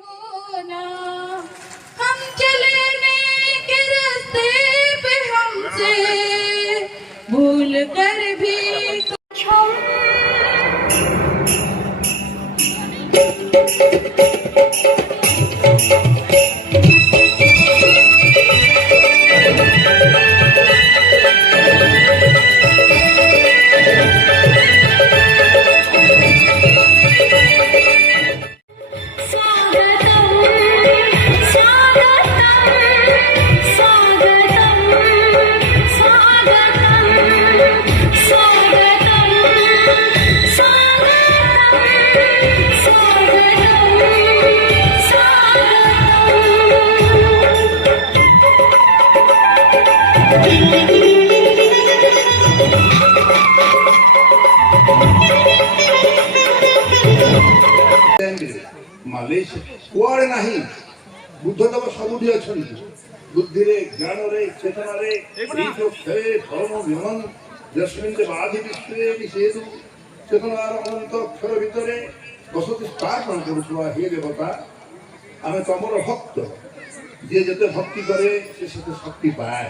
होना हम चलने के रास्ते पे हमसे भूल कर भी कुछ कुआड़े नहीं बुद्धदेव सबुठी अच्छा बुद्धि ज्ञान चेतना धर्म विमन जस्मिन बाधि विश्व चेतनार अनंत अक्षर भितर बसति स्थापन करुवा हे देवता आम तुम भक्त जी जिते भक्ति करे से शक्ति पाए।